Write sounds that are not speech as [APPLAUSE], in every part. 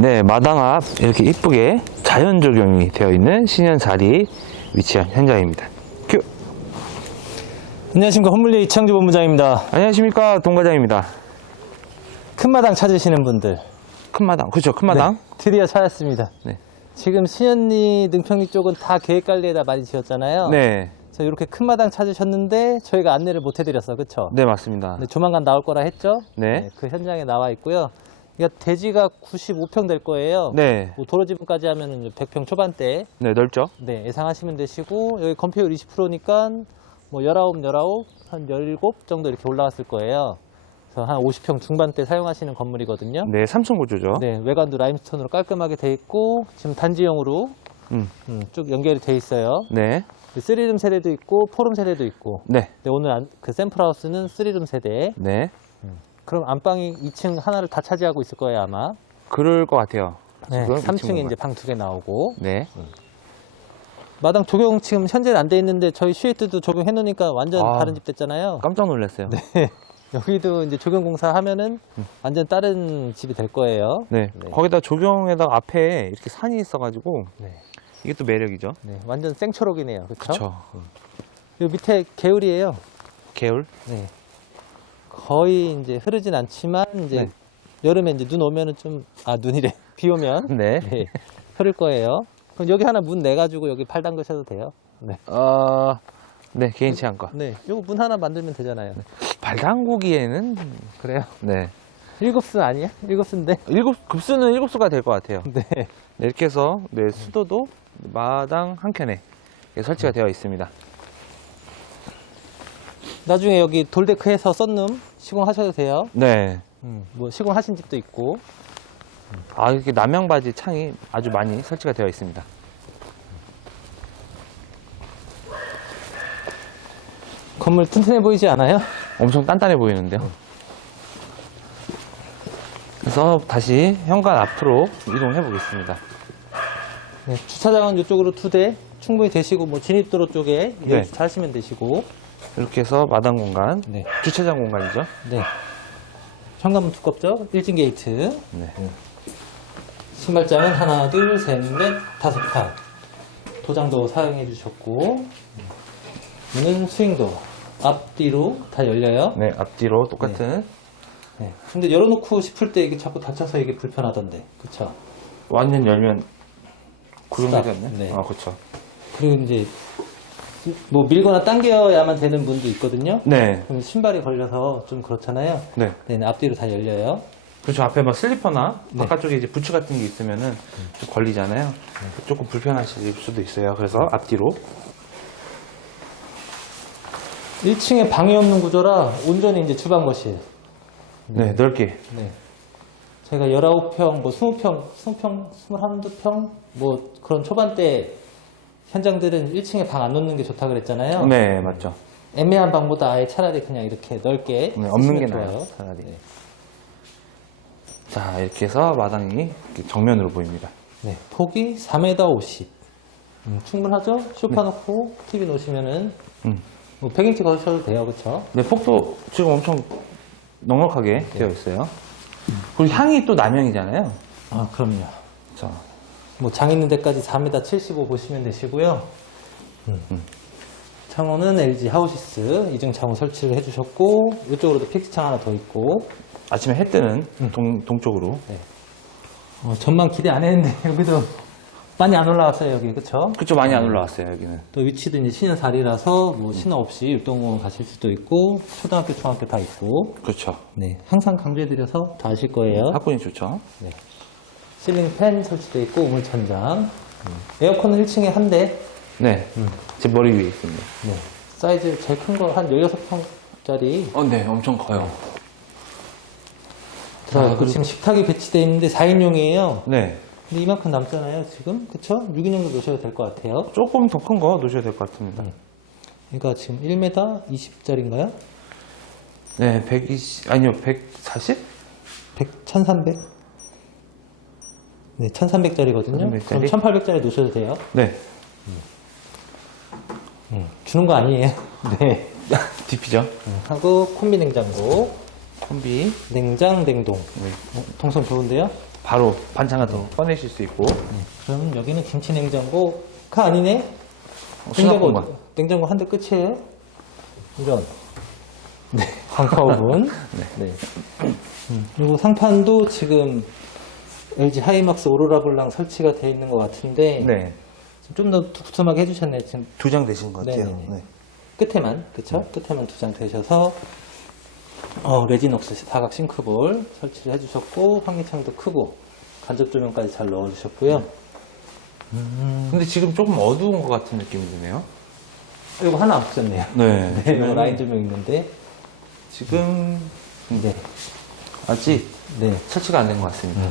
네, 마당 앞 이렇게 이쁘게 자연 조경이 되어 있는 신현 자리 위치한 현장입니다. 큐. 안녕하십니까 헌물리 이창주 본부장입니다. 안녕하십니까 동과장입니다. 큰 마당 찾으시는 분들 큰 마당, 그렇죠, 큰 마당. 네, 드디어 찾았습니다. 네. 지금 신현리 능평리 쪽은 다 계획 관리에다 많이 지었잖아요. 네, 그래서 이렇게 큰 마당 찾으셨는데 저희가 안내를 못 해드렸어, 그렇죠? 네 맞습니다. 조만간 나올 거라 했죠? 네. 그 현장에 나와 있고요. 이거 대지가 95평 될 거예요. 네, 뭐 도로 지분까지 하면 100평 초반대 네 넓죠. 네, 예상하시면 되시고 여기 건폐율 20%니까 뭐 19, 19, 한 17 정도 이렇게 올라갔을 거예요. 그래서 한 50평 중반대 사용하시는 건물이거든요. 네, 삼성 구조죠. 네, 외관도 라임스톤으로 깔끔하게 돼 있고 지금 단지형으로 음, 음, 쭉 연결이 돼 있어요. 네, 그 3룸 세대도 있고 4룸 세대도 있고. 네, 네, 오늘 안- 그 샘플하우스는 3룸 세대. 네. 그럼 안방이 2층 하나를 다 차지하고 있을 거예요, 아마. 그럴 것 같아요. 네, 지금 이 3층에 친구가. 이제 방 두 개 나오고. 네, 마당 적용 지금 현재 는 안 돼 있는데 저희 슈이트도 적용해 놓으니까 완전 아. 다른 집 됐잖아요. 깜짝 놀랐어요. 네, [LAUGHS] 여기도 이제 적용 공사 하면은 완전 다른 집이 될 거예요. 네. 거기다 조경에다 가 앞에 이렇게 산이 있어가지고 네. 이게 또 매력이죠. 네, 완전 생초록이네요. 그렇죠? 그렇죠. 요 밑에 개울이에요. 개울. 네. 거의 이제 흐르진 않지만 이제 네. 여름에 이제 눈 오면은 좀 아 눈이래 [LAUGHS] 비 오면 네. 네, 흐를 거예요. 그럼 여기 하나 문 내 가지고 여기 팔 담그셔도 돼요. 네. 어, 네 개인 취향과. 네. 요거 문 하나 만들면 되잖아요. 발당구기에는 그래요? 네. 일곱 수 아니야? 일곱 수인데. 일곱 급수는 일곱 수가 될 것 같아요. 네. 네, 이렇게 해서 네, 수도도 마당 한 켠에 이렇게 설치가 되어 있습니다. 나중에 여기 돌데크해서 썬룸 시공하셔도 돼요. 네. 뭐 시공하신 집도 있고. 아 이렇게 남양바지 창이 아주 많이 설치가 되어 있습니다. 건물 튼튼해 보이지 않아요? 엄청 단단해 보이는데요. 그래서 다시 현관 앞으로 이동해 보겠습니다. 네, 주차장은 이쪽으로 두 대 충분히 되시고 뭐 진입도로 쪽에 네. 네. 주차하시면 되시고. 이렇게 해서 마당 공간, 네. 주차장 공간이죠. 네. 현관문 두껍죠? 일진 게이트. 네. 신발장은 하나, 둘, 셋, 넷, 다섯 칸. 도장도 사용해 주셨고. 문은 스윙도 앞뒤로 다 열려요. 네, 앞뒤로 똑같은 네. 근데 열어놓고 싶을 때 이게 자꾸 닫혀서 이게 불편하던데. 그쵸? 완전 열면 구름되지 스탑. 않나요? 네. 아, 그렇죠. 그리고 이제 뭐 밀거나 당겨야만 되는 문도 있거든요. 네, 그럼 신발이 걸려서 좀 그렇잖아요. 네. 네, 앞뒤로 다 열려요. 그렇죠. 앞에 막 슬리퍼나 네. 바깥쪽에 이제 부츠 같은 게 있으면은 좀 걸리잖아요. 조금 불편하실 수도 있어요. 그래서 앞뒤로 1층에 방이 없는 구조라 온전히 이제 주방 거실. 네, 넓게 네. 제가 19평, 뭐 20평, 20평, 21평, 뭐 그런 초반대 현장들은 1층에 방 안 놓는 게 좋다 그랬잖아요. 네, 맞죠. 애매한 방보다 아예 차라리 그냥 이렇게 넓게 네, 없는 게 쓰시면 나아요. 좋아요. 차라리. 네. 자, 이렇게 해서 마당이 이렇게 정면으로 보입니다. 네, 폭이 4m 50. 음, 충분하죠? 소파 놓고 TV 놓으시면은 음. 뭐 100인치 거셔도 돼요, 그렇죠? 네, 폭도 지금 엄청 넉넉하게 네. 되어 있어요. 그리고 향이 또 남향이잖아요. 아, 그럼요. 자, 뭐 장 있는 데까지 4m 75 보시면 되시고요. 음. 창호는 LG 하우시스 이중 창호 설치를 해주셨고 이쪽으로도 픽스 창 하나 더 있고 아침에 해 뜨는 동, 동쪽으로. 어, 전망 기대 안 했는데 [LAUGHS] 여기도 많이 안 올라왔어요 여기 그쵸? 그쪽 많이 안 올라왔어요, 여기는. 또 위치도 이제 신현 자리라서 뭐 신호 없이 율동공원 가실 수도 있고 초등학교 중학교 다 있고 그렇죠. 네 항상 강조해드려서 다 아실 거예요 학군이 좋죠. 실링 팬 설치도 있고 우물 천장 에어컨은 1층에 한 대 네. 제 머리 위에 있습니다. 네. 사이즈 제일 큰 거 한 16평짜리 어, 네, 엄청 커요. 자, 그 지금 식탁이 배치되어 있는데 4인용이에요. 네. 근데 이만큼 남잖아요, 지금. 그쵸? 6인용도 놓으셔도 될 것 같아요. 조금 더 큰 거 놓으셔야 될 것 같습니다. 그러니까 지금 1m 20짜리인가요? 네, 120, 아니요, 140? 100, 1300? 네, 1300짜리거든요. 1300 그럼 짜리? 1800짜리 놓으셔도 돼요. 네. 주는 거 아니에요. 네. [LAUGHS] DP죠. 하고 콤비 냉장고, 콤비. 냉장, 냉동. 네. 어, 통성 좋은데요? 바로 반찬 같은 거 꺼내실 수 있고. 그럼 여기는 김치 냉장고가 아니네? 어, 수납 공간. 냉장고 한 대 끝이에요? 이런. 네, 광파 오븐. [LAUGHS] 네. 음, 그리고 상판도 지금 LG 하이막스 오로라 블랑 설치가 되어 있는 것 같은데 네. 좀 더 두툼하게 해주셨네요. 지금 두 장 되신 것 같아요. 네네네. 네. 끝에만 그쵸? 끝에만 두 장 되셔서 어, 레지녹스 사각 싱크볼 설치를 해주셨고 환기창도 크고 간접 조명까지 잘 넣어주셨고요. 근데 지금 조금 어두운 것 같은 느낌이 드네요. 이거 하나 없었네요. 네. [LAUGHS] 네, 이거 라인 조명 있는데 지금 네, 아직 네. 설치가 안 된 것 같습니다.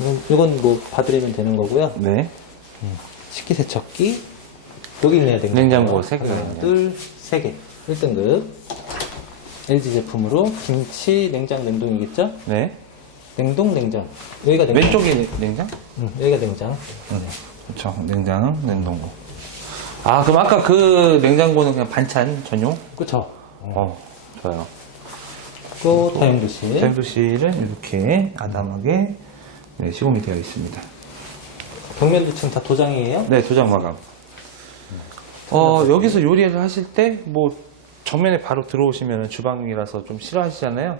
이건, 이건 뭐 봐드리면 되는 거고요. 네. 식기세척기 여기 되는 냉장고. 세 개가 하나, 있네요. 둘, 세 개. 1등급 LG 제품으로 김치 냉장 냉동이겠죠? 네. 냉동 냉장. 여기가 냉장. 왼쪽이 냉장? 응, 여기가 냉장. 그렇죠. 냉장, 냉동고. 아, 그럼 아까 그 냉장고는 그냥 반찬 전용? 그쵸? 어, 좋아요. 또 다용도실. 샘도실은 이렇게 아담하게 네, 시공이 되어 있습니다. 벽면도 지금 다 도장이에요? 네, 도장 마감. 어, 여기서 요리를 하실 때, 뭐, 정면에 바로 들어오시면 주방이라서 좀 싫어하시잖아요.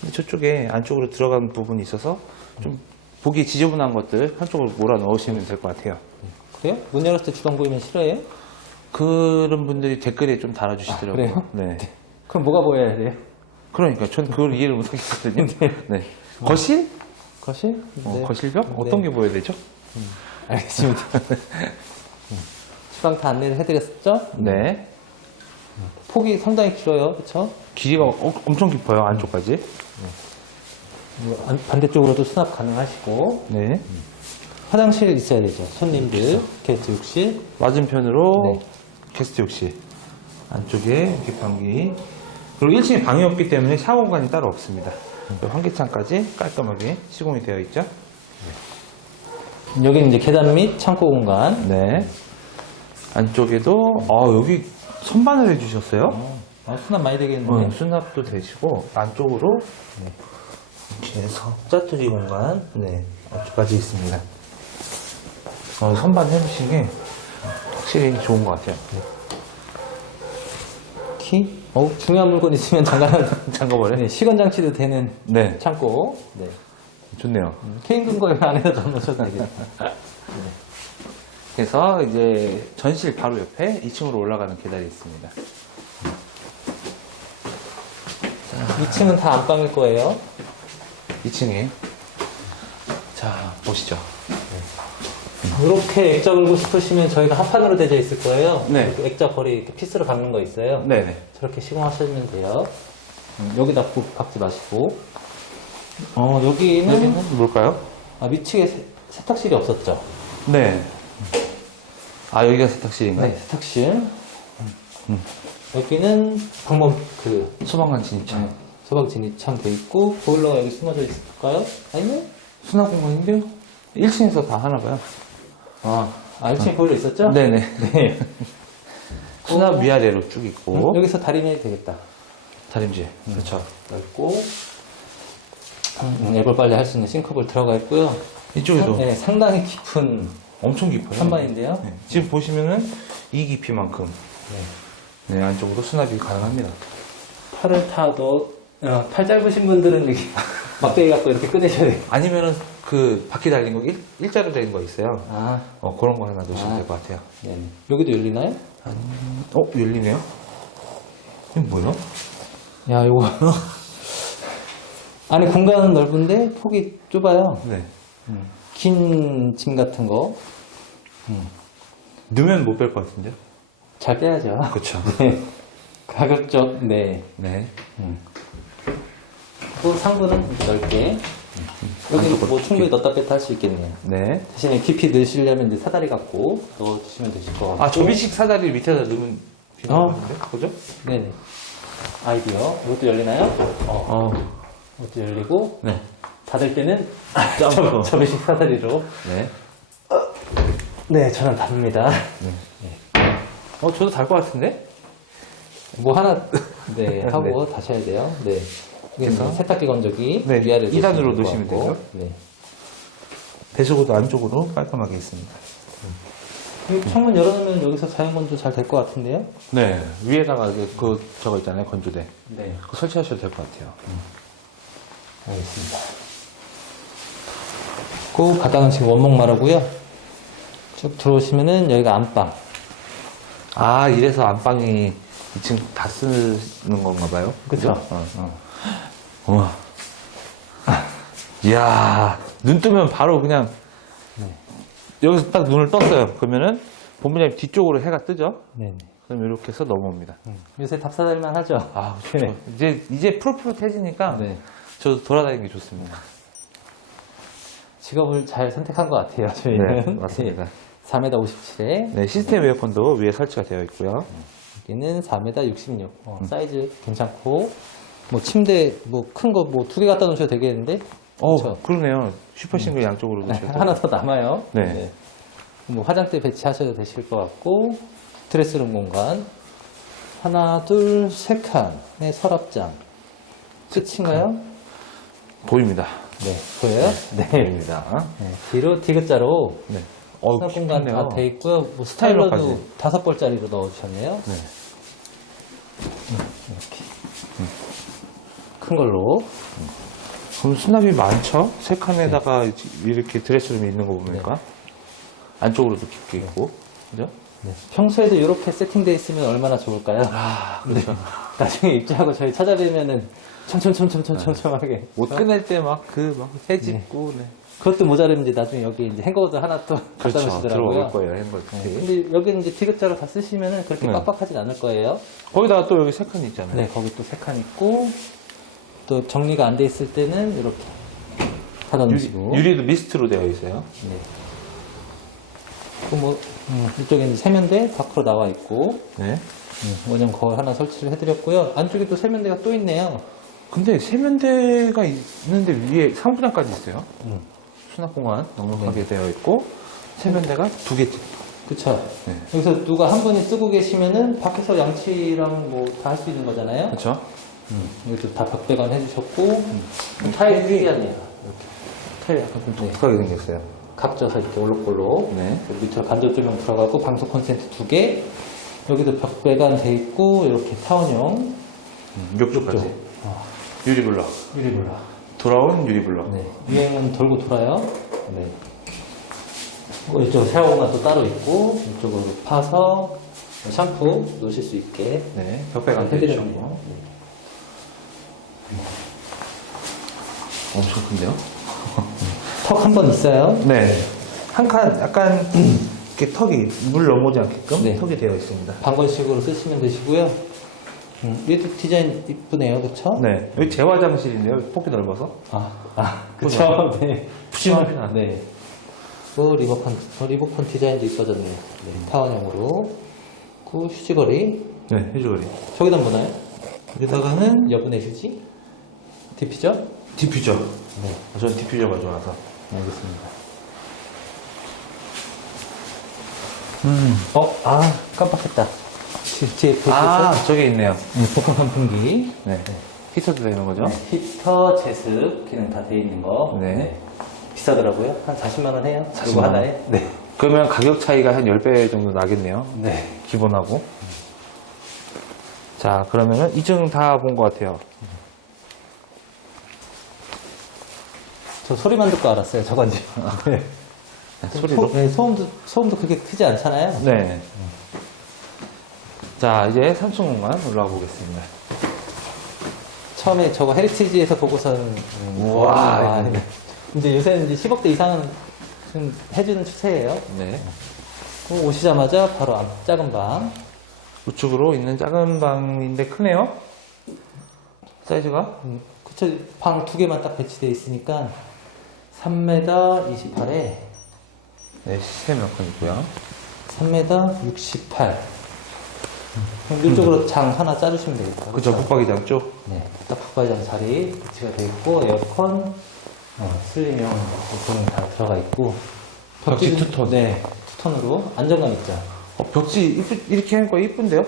근데 저쪽에 안쪽으로 들어간 부분이 있어서 좀 보기 지저분한 것들 한쪽으로 몰아 넣으시면 될 것 같아요. 그래요? 문 열었을 때 주방 보이면 싫어해요? 그런 분들이 댓글에 좀 달아주시더라고요. 그래요? 네. 그럼 뭐가 보여야 돼요? 그러니까 전 그걸 이해를 못 하겠거든요. 네. 거실? 거실? 어, 네. 거실벽? 어떤 네. 게 보여야 되죠? 알겠습니다. [LAUGHS] 주방 다 안내를 해드렸었죠? 네. 폭이 상당히 길어요. 그쵸? 길이가 어- 엄청 깊어요, 안쪽까지. 뭐 안- 반대쪽으로도 수납 가능하시고 네. 화장실 있어야 되죠. 손님들 게스트 욕실. 맞은편으로 네. 게스트 욕실. 안쪽에 이렇게 방기. 그리고 1층에 방이 없기 때문에 샤워 공간이 따로 없습니다. 환기창까지 깔끔하게 시공이 되어 있죠. 여기는 이제 계단 및 창고 공간. 네. 안쪽에도, 아, 여기 선반을 해주셨어요. 아, 수납 많이 되겠는데. 어, 수납도 되시고, 안쪽으로, 네. 이렇게 해서, 짜투리 공간, 네, 안쪽까지 있습니다. 어, 선반 해주신 게 확실히 좋은 것 같아요. 키? 어, 중요한 물건 있으면 [LAUGHS] 잠깐 잠궈버려? 네, 시건 장치도 되는 네, 창고. 네. 좋네요. 케인 근거 [LAUGHS] 안에다 넣으셔도 되겠다. 그래서 이제 전실 바로 옆에 2층으로 올라가는 계단이 있습니다. 2층은 다 안방일 거예요. 2층에. 자, 보시죠. 이렇게 액자 걸고 싶으시면 저희가 합판으로 되어 있을 거예요. 네. 이렇게 액자 거리 이렇게 피스로 박는 거 있어요. 네네. 저렇게 시공하시면 돼요. 음, 여기다 푹 박지 마시고. 어, 여기는, 여기는 뭘까요? 아, 세, 세탁실이 없었죠. 네. 아, 여기가 세탁실인가요? 네, 세탁실. 음. 여기는 방범 그 소방관 진입창. 소방 진입창 돼 있고 보일러가 여기 숨어져 있을까요? 아니면 수납 공간인데요? 1층에서 다 하나 봐요. 아, 아 1층에 보일러 있었죠? 네네. 네. 수납 위아래로 쭉 있고. 여기서 다리면 되겠다. 다림질. 그렇죠. 넓고 음, 앱을 빨리 할수 있는 싱크볼 들어가 있고요. 이쪽에도 네, 상당히 깊은 엄청 깊어요. 선반인데요. 네. 지금 보시면은 이 깊이만큼. 네, 안쪽으로 수납이 가능합니다. 팔을 타도 어, 팔 짧으신 분들은 이렇게 [LAUGHS] 막대기 갖고 이렇게 꺼내셔야 돼요. 아니면은 그 바퀴 달린 거 일, 일자로 된 거 있어요. 아, 어, 그런 거 하나 넣으시면 아. 될 것 같아요. 네. 여기도 열리나요? 어, 열리네요? 이거 뭐예요? 야, 이거 [LAUGHS] 안에 공간은 넓은데 폭이 좁아요. 네. 긴 짐 같은 거 넣으면 못 뺄 것 같은데요? 잘 빼야죠. 그쵸. [LAUGHS] 네. 가급적 네. 네. 또 상부는 넓게. 여기는 뭐 충분히 넣다 뺐다 할 수 있겠네요. 네. 대신에 깊이 넣으시려면 이제 사다리 갖고 넣어주시면 되실 것 같고. 아, 접이식 사다리 밑에다 넣으면 되는 어. 것 같은데? 그죠? 네네. 아이디어. 이것도 열리나요? 어. 어. 이것도 열리고. 네. 닫을 때는 [LAUGHS] 점프. 접이식 사다리로. 네. 네, 저는 답니다. 어, 저도 달 것 같은데? 뭐 하나 네 [LAUGHS] 하고 다시 해야 돼요. 네. 그래서 그래서? 세탁기 건조기 네, 위아래 이단으로 놓으시면 놓으시면 될것 되죠. 네. 배수구도 안쪽으로 깔끔하게 있습니다. 이 창문 열어놓으면 여기서 자연 건조 잘 될 것 같은데요? 네, 위에다가 이제 그 저거 있잖아요, 건조대. 네. 그거 설치하셔도 될 것 같아요. 알겠습니다. 그 바닥은 지금 원목 마르고요. 쭉 들어오시면은 여기가 안방. 아, 이래서 안방이 2층 다 쓰는 건가 봐요. 그쵸. 어, 어. 우와. 이야, 눈 뜨면 바로 그냥 네. 여기서 딱 눈을 떴어요. 그러면은 본부장님 뒤쪽으로 해가 뜨죠? 네네. 그럼 이렇게 해서 넘어옵니다. 요새 답사달만 하죠? 아, 좋죠. 이제, 이제 푸릇푸릇해지니까 네. 저도 돌아다니는 게 좋습니다. 직업을 잘 선택한 것 같아요, 저희는. 네, 맞습니다. 4m 57에, 네, 시스템 에어컨도 위에 설치가 되어 있고요. 여기는 4m 66. 어, 사이즈 괜찮고, 뭐 침대, 뭐 큰 거 뭐 두 개 갖다 놓으셔도 되겠는데? 어, 그쵸? 그러네요. 슈퍼싱글 양쪽으로 네, 놓으셔도 [LAUGHS] 하나 더 남아요. 네. 뭐 화장대 배치하셔도 되실 것 같고 드레스룸 공간 하나, 둘, 세 칸의 서랍장 끝인가요? 보입니다. 네, 보여요? 네. 보입니다. 네, 뒤로 디귿자로 네. 어, 수납 공간 깊네요. 다돼 있고요. 뭐 스타일러도 스타일러까지. 다섯 벌짜리로 넣어주셨네요. 네. 이렇게 큰 걸로 그럼 수납이 많죠? 세 칸에다가 이렇게 드레스룸이 있는 거 보니까 안쪽으로도 깊게 있고, 그죠? 네, 평소에도 이렇게 세팅되어 있으면 얼마나 좋을까요? 아, 그렇죠. [LAUGHS] 나중에 입주하고 저희 찾아뵈면은 촘촘촘촘촘촘하게 옷 꺼낼 때 막 그막 해집고, 네. 그것도 모자르면 이제 나중에 여기 이제 행거도 하나 또 갖다 그렇죠. 놓으시더라고요. 들어올 거예요, 행거 네, 특히. 근데 여기는 이제 디귿자로 다 쓰시면은 그렇게 네. 빡빡하진 않을 거예요. 거기다가 또 여기 세 칸이 있잖아요. 네, 거기 또 세 칸 있고 또 정리가 안 돼 있을 때는 이렇게 닫아 유리, 놓으시고. 유리 도 미스트로 되어 있어요. 네. 또뭐 음, 이쪽에는 세면대 밖으로 나와 있고 네. 음, 원형 거울 하나 설치를 해드렸고요. 안쪽에 또 세면대가 또 있네요. 근데 세면대가 있는데 위에 상부장까지 있어요. 음. 수납 공간 넉넉하게 되어 있고, 세면대가 두 개째. 그쵸. 네. 여기서 누가 한 분이 쓰고 계시면은 밖에서 양치랑 뭐 다 할 수 있는 거잖아요. 그렇죠? 음, 이것도 다 벽배관 해주셨고 타일 특이합니다. 이렇게 타일 약간 좀 네. 독특하게 생겼어요. 각져서 이렇게 올록볼록 네. 밑으로 간접 조명 들어가고 방수 콘센트 두 개 여기도 벽배관 돼 있고 이렇게 타원형 욕조까지. 아, 유리블럭. 유리블럭 돌아온 유리블럭. 네. 유행은 돌고 돌아요 네. 어, 이쪽 샤워 공간도 따로 있고 이쪽으로 파서 샴푸 놓으실 수 있게 네. 벽배관 해드렸네요 해주셨고. 엄청 큰데요? [LAUGHS] 턱 한 번 있어요 네. 한 칸, 약간, 이렇게 턱이, 물 넘어오지 않게끔 네. 턱이 되어 있습니다. 방건식으로 쓰시면 되시고요 음, 얘도 디자인 이쁘네요 그쵸? 네. 여기 재화장실인데요. 폭이 넓어서. 아, 아, 그쵸. [LAUGHS] 네. 푸짐하게 아, 나왔네. 네. 또 리버컨, 어, 리버컨 디자인도 이뻐졌네요. 네. 타원형으로. 그 휴지거리. 네, 해주거리. 저기다 뭐나요? 여기다가는 여분의 휴지? 디피죠? 디퓨저. 네. 전 디퓨저가 좋아서. 알겠습니다. 음. 어, 아, 깜빡했다. 뒤- 뒤에 보시죠? 아, 저기 있네요. 네, 복합 선풍기. 네. 히터도 되는 거죠? 네, 히터, 제습 기능 다 돼 있는 거. 네. 비싸더라고요. 한 40만원 해요. 40만 이거 원. 하나에? 네. 그러면 가격 차이가 한 10배 정도 나겠네요. 네. 기본하고. 자, 그러면은 2층 다 본 것 같아요. 저 소리만 듣고 알았어요, 저건지. [LAUGHS] 네. 소리로? 소, 네, 소음도, 소음도 그렇게 크지 않잖아요. 네. 자, 이제 3층 공간 올라가 보겠습니다. 처음에 저거 헤리티지에서 보고서는. 음, 우와. 아, 네. 이제 요새는 이제 10억대 이상은 좀 해주는 추세예요. 네. 그럼 오시자마자 바로 앞 작은 방. 우측으로 있는 작은 방인데 크네요. 사이즈가? 음, 그쵸. 방 두 개만 딱 배치되어 있으니까 3m 28에 네, 시스템 에어컨 있고요. 3m 68. 그럼 이쪽으로 장 하나 짜주시면 되겠다. 그죠, 붙박이장 쪽. 네, 딱 붙박이장 자리 배치가 되어 있고 에어컨, 어, 슬림형 조명 다 들어가 있고 벽지 벽지는- 투톤. 네, 투톤으로 안정감 있죠. 어, 벽지 이쁘, 이렇게 하니까 이쁜데요?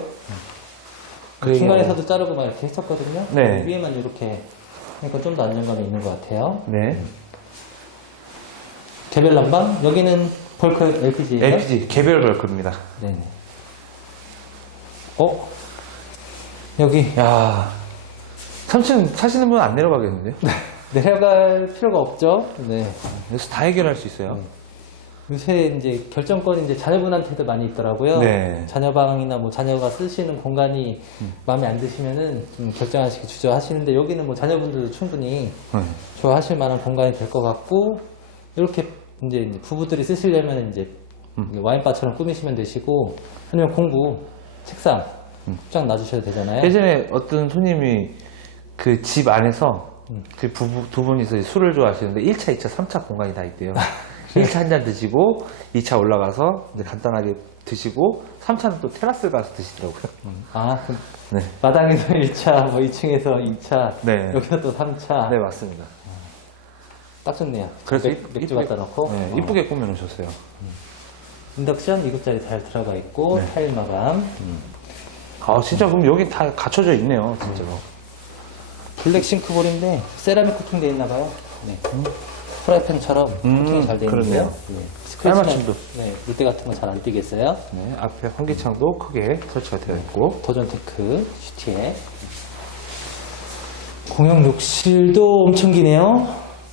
그 중간에서도 자르고 막 이렇게 했었거든요. 네. 위에만 이렇게 그러니까 좀 더 안정감이 있는 것 같아요. 네. 개별 난방 여기는 벌크 LPG예요. LPG 개별 벌크입니다. 네네. 어? 여기 야 3층 사시는 분은 안 내려가겠는데요? 내려갈 필요가 없죠. 네. 그래서 다 해결할 수 있어요. 요새 이제 결정권이 이제 자녀분한테도 많이 있더라고요. 네. 자녀방이나 뭐 자녀가 쓰시는 공간이 마음에 안 드시면은 좀 결정하시기 주저하시는데 여기는 뭐 자녀분들도 충분히 네. 좋아하실 만한 공간이 될 것 같고 이렇게 이제 이제 부부들이 쓰시려면 이제 와인바처럼 꾸미시면 되시고 아니면 공부 책상 쫙 놔주셔도 되잖아요. 예전에 어떤 손님이 그 집 안에서 그 부부 두 분이서 술을 좋아하시는데 1차, 2차, 3차 공간이 다 있대요. [LAUGHS] 1차 한 잔 드시고 2차 올라가서 이제 간단하게 드시고 3차는 또 테라스 가서 드시더라고요. 아, 그럼 네. 마당에서 1차, 뭐 2층에서 2차, 네. 여기서 또 3차. 네, 맞습니다. 딱 좋네요. 그래서 맥, 맥주 이쁘게- 갖다 놓고. 네, 어. 이쁘게 꾸며 놓으셨어요. 인덕션 2구짜리 잘 들어가 있고, 네. 타일 마감. 아, 진짜 그럼 여기 다 갖춰져 있네요, 진짜로. 블랙 싱크볼인데, 세라믹 코팅되어 있나 봐요. 네. 프라이팬처럼 음, 코팅이 잘 되어 그러네요. 있는데요. 네. 깔맞춤도. 네, 물때 같은 거 잘 안 띄겠어요. 네, 앞에 환기창도 크게 설치가 되어 있고. 도전 테크 슈티에. 공용 욕실도 엄청 기네요.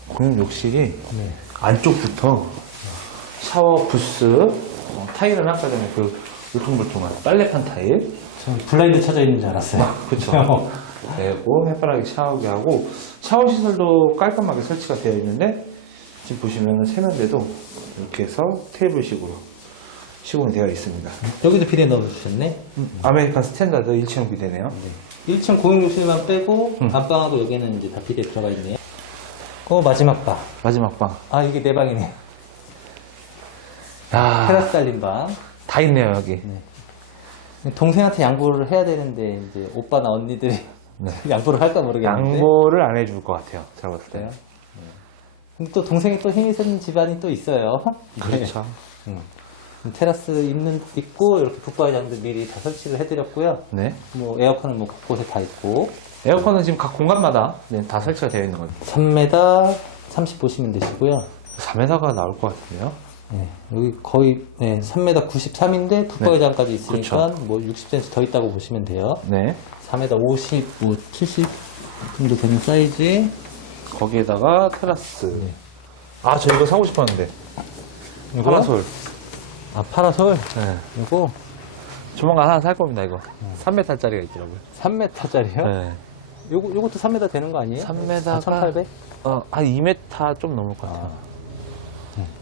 공용 욕실이 네. 안쪽부터 샤워 부스, 어, 타일은 아까 전에 그 울퉁불퉁한 빨래판 타일, 전 블라인드 쳐져 있는 줄 알았어요. 그쵸. [LAUGHS] 되고 해바라기 샤워기 하고 샤워 시설도 깔끔하게 설치가 되어 있는데 지금 보시면 세면대도 이렇게 해서 테이블식으로 시공이 되어 있습니다. 여기도 비데 넣어주셨네. 아메리칸 스탠다드 1층 비대네요. 1층 공용 욕실만 빼고 음. 안방하고 여기는 이제 다 비데 들어가 있네요. 어 마지막 방. 마지막 방. 아 이게 내 방이네. 야, 테라스 달린 방. 다 있네요 여기. 동생한테 양보를 해야 되는데 이제 오빠나 언니들이 [LAUGHS] 양보를 할까 모르겠는데. 양보를 안 해줄 것 같아요. 제가 봤을 때. 그래요? 근데 또 동생이 또 힘이 센 집안이 또 있어요. 그렇죠. 음. 테라스 있는 있고 이렇게 북바이장도 미리 다 설치를 해드렸고요. 네. 뭐 에어컨은 뭐 곳곳에 다 있고 에어컨은 지금 각 공간마다 네, 다 설치가 되어 있는 거죠. 3m 30 보시면 되시고요. 4m가 나올 것 같은데요. 네, 여기 거의 네, 3m 93인데 북바이장까지 있으니까 뭐 60cm 더 있다고 보시면 돼요. 네. 4m 50, 뭐 70 정도 되는 사이즈에 거기에다가 테라스. 아, 저 이거 사고 싶었는데. 이거요? 파라솔. 아 파라솔 네. 이거 조만간 하나 살 겁니다, 이거. 3m짜리가 있더라고요. 3m짜리요? 네. 요거 요것도 3m 되는 거 아니에요? 3m 가- 4,800? 어, 한 2m 좀 넘을 것 같아요.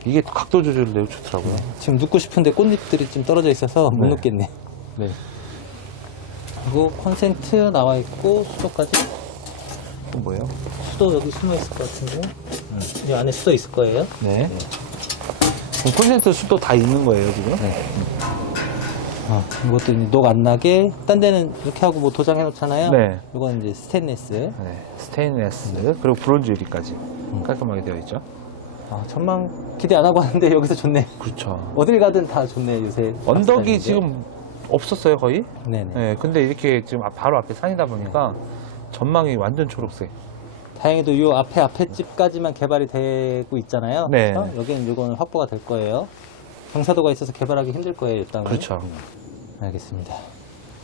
이게 각도 조절이 매우 좋더라고요. 지금 눕고 싶은데 꽃잎들이 좀 떨어져 있어서 못 네. 눕겠네. 네. 그리고 콘센트 나와 있고 수도까지 또 뭐예요? 수도 여기 숨어 있을 것 같은데 이 안에 수도 있을 거예요. 네. 그럼 콘센트 수도 다 있는 거예요, 지금? 아, 이것도 이제 녹안 나게 딴 데는 이렇게 하고 뭐 도장해 놓잖아요. 네. 이건 이제 스테인레스. 네. 스테인레스, 그리고 브론즈 유리까지 깔끔하게 되어 있죠. 아, 전망 기대 안 하고 왔는데 여기서 좋네. 그렇죠. 어딜 가든 다 좋네 요새. 언덕이. 지금 없었어요, 거의? 네네. 네, 근데 이렇게 지금 앞- 바로 앞에 산이다 보니까 전망이 완전 초록색. 다행히도 요 앞에 앞에 집까지만 개발이 되고 있잖아요. 네. 그래서 여기는 요거는 확보가 될 거예요. 경사도가 있어서 개발하기 힘들 거예요, 이 땅은. 그렇죠. 알겠습니다.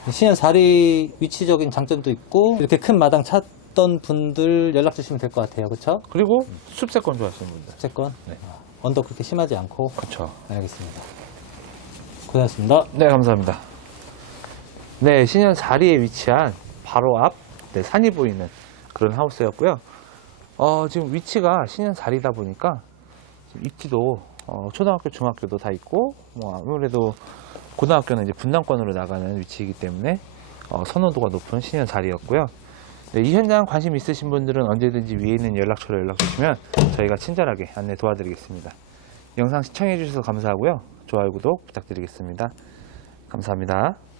신현 사리 위치적인 장점도 있고 이렇게 큰 마당 찾던 분들 연락 주시면 될 것 같아요. 그렇죠? 그리고 숲세권 좋아하시는 분들. 채권 네. 언덕 그렇게 심하지 않고 그렇죠. 알겠습니다. 고생하셨습니다. 네, 감사합니다. 네, 신현 사리에 위치한 바로 앞 네, 산이 보이는 그런 하우스였고요. 어, 지금 위치가 신현 사리다 보니까 지금 입지도 어, 초등학교, 중학교도 다 있고 뭐 아무래도 고등학교는 이제 분당권으로 나가는 위치이기 때문에 어, 선호도가 높은 신현 사리였고요. 네, 이 현장 관심 있으신 분들은 언제든지 위에 있는 연락처로 연락 주시면 저희가 친절하게 안내 도와드리겠습니다. 영상 시청해 주셔서 감사하고요. 좋아요, 구독 부탁드리겠습니다. 감사합니다.